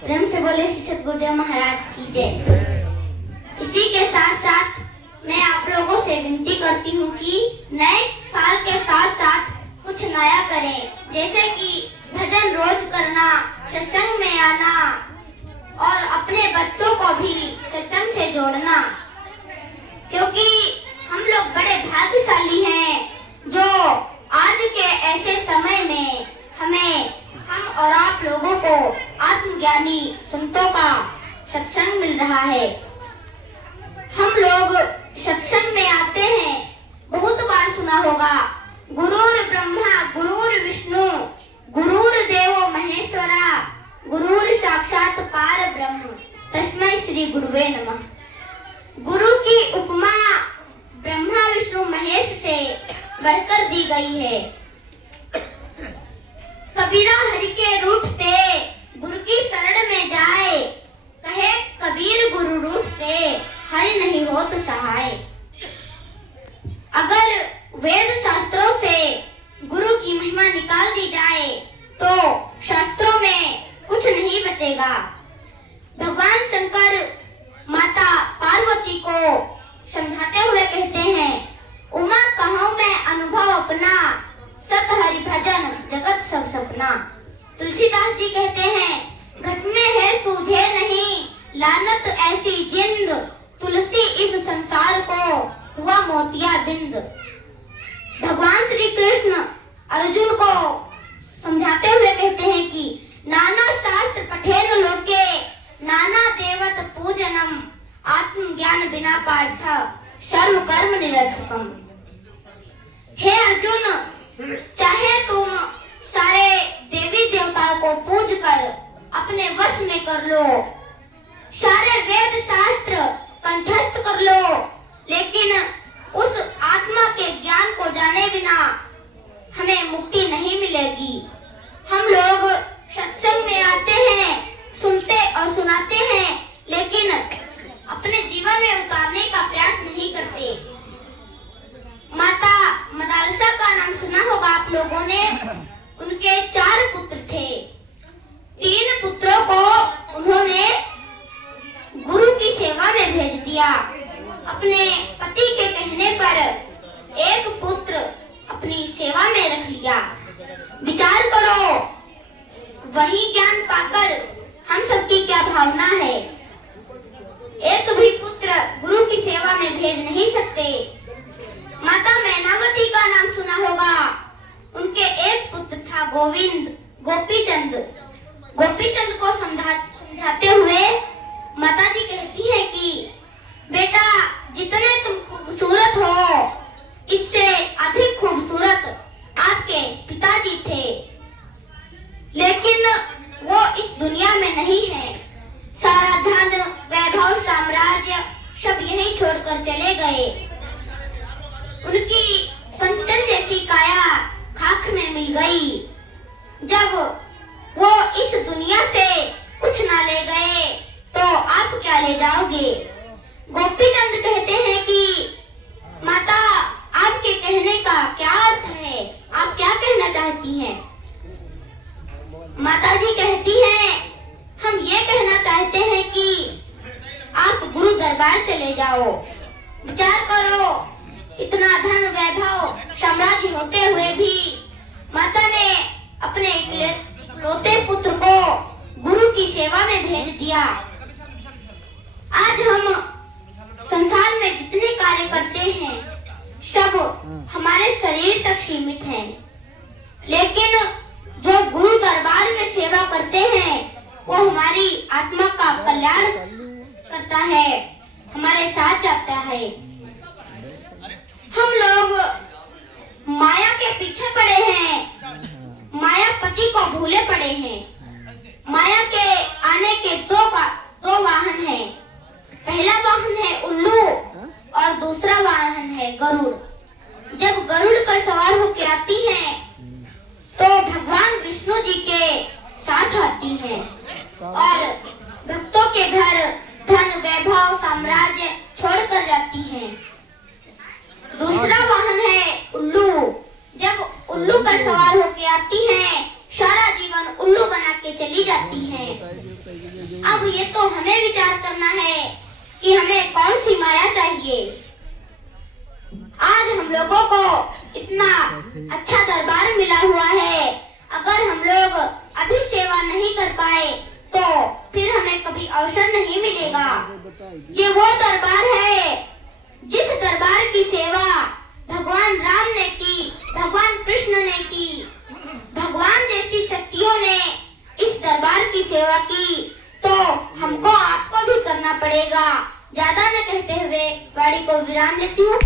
प्रेम से बोले श्री सद्गुरुदेव महाराज की जय। इसी के साथ साथ मैं आप लोगों से विनती करती हूँ कि नए साल के साथ साथ कुछ नया करें, जैसे कि भजन रोज करना, सत्संग में आना और अपने बच्चों को भी सत्संग से जोड़ना, क्योंकि हम लोग बड़े भाग्यशाली हैं जो आज के ऐसे समय में हम और आप लोगों को आत्मज्ञानी संतों का सत्संग मिल रहा है। हम लोग सत्संग में आते हैं, बहुत बार सुना होगा, गुरुर ब्रह्मा गुरुर विष्णु गुरुर देवो महेश्वरा गुरुर साक्षात पार ब्रह्म तस्मै श्री गुरुवे नमः। गुरु की उपमा ब्रह्मा विष्णु महेश से बढ़कर दी गई है। कबीरा हरि के रूठते गुरु की शरण में जाए, कहे कबीर गुरु रूठते हरि नहीं होत सहाय। अगर वेद शास्त्रों से गुरु की महिमा निकाल दी जाए तो शास्त्रों में कुछ नहीं बचेगा। भगवान शंकर माता पार्वती को समझाते हुए कहते हैं, उमा कहूँ मैं अनुभव अपना, सत हरि भजन जगत सब सपना। तुलसीदास जी कहते हैं, घट में है सूझे नहीं लानत ऐसी जिंद, तुलसी इस संसार को हुआ मोतिया बिंद। भगवान श्री कृष्ण अर्जुन को समझाते हुए कहते हैं कि नाना शास्त्र पठेन लोके नाना देवत पूजनम, आत्म ज्ञान बिना पार्थ सर्व कर्म निरर्थकम। हे अर्जुन, चाहे तुम सारे देवी देवताओं को पूज कर अपने वश में कर लो, सारे वेद शास्त्र कंठस्थ कर लो, लेकिन उस आत्मा के ज्ञान को जाने बिना हमें मुक्ति नहीं मिलेगी। हम लोग सत्संग में आते हैं, सुनते और सुनाते हैं, लेकिन अपने जीवन में उतारने का प्रयास नहीं करते। माता मदालसा का नाम सुना होगा आप लोगों ने। उनके 4 पुत्र थे। 3 पुत्रों को उन्होंने गुरु की सेवा में भेज दिया। अपने पति के कहने पर 1 पुत्र अपनी सेवा में रख लिया। विचार करो, वही ज्ञान पाकर हम सबकी क्या भावना है। एक भी पुत्र गुरु की सेवा में भेज नहीं सकते। माता मैनावती का नाम सुना होगा। उनके 1 पुत्र था गोपीचंद। गोपीचंद को समझाते हुए माता जी कहती है कि बेटा, जितने तुम खूबसूरत हो, इससे अधिक खूबसूरत आपके पिताजी थे, लेकिन वो इस दुनिया में नहीं है। सारा धन वैभव साम्राज्य सब यहीं छोड़कर चले गए। उनकी कंचन जैसी काया खाक में मिल गई। जब वो इस दुनिया से कुछ ना ले गए तो आप क्या ले जाओगे। गोपीचंद कहते हैं कि माता, आपके कहने का क्या अर्थ है, आप क्या कहना चाहती हैं। माता जी कहती हैं, हम ये कहना चाहते हैं कि आप गुरु दरबार चले जाओ। विचार करो, इतना धन वैभव साम्राज्य होते हुए भी माता ने अपने इकलौते पुत्र को गुरु की सेवा में भेज दिया। आज हम संसार में जितने कार्य करते हैं सब हमारे शरीर तक सीमित हैं, लेकिन जो गुरु दरबार में सेवा करते हैं वो हमारी आत्मा का कल्याण करता है, हमारे साथ जाता है। हम लोग माया के पीछे पड़े हैं, मायापति को भूले पड़े हैं। माया के आने के 2 वाहन हैं। पहला वाहन है उल्लू और दूसरा वाहन है गरुड़। जब गरुड़ पर सवार होकर आती हैं तो भगवान विष्णु जी के साथ आती हैं और भक्तों के घर धन वैभव साम्राज्य छोड़कर जाती हैं। दूसरा वाहन है उल्लू। जब उल्लू पर सवार होकर आती हैं, सारा जीवन उल्लू बना के चली जाती हैं। हमें विचार करना है कि हमें कौन सी माया चाहिए। आज हम लोगों को इतना अच्छा दरबार मिला हुआ है, अगर हम लोग अभी सेवा नहीं कर पाए तो फिर हमें कभी अवसर नहीं मिलेगा। ये वो दरबार है जिस दरबार की सेवा भगवान राम ने की, भगवान कृष्ण ने की, भगवान जैसी शक्तियों ने इस दरबार की सेवा की, तो हमको आपको भी करना पड़ेगा। ज्यादा न कहते हुए वाणी को विराम लेती हूँ।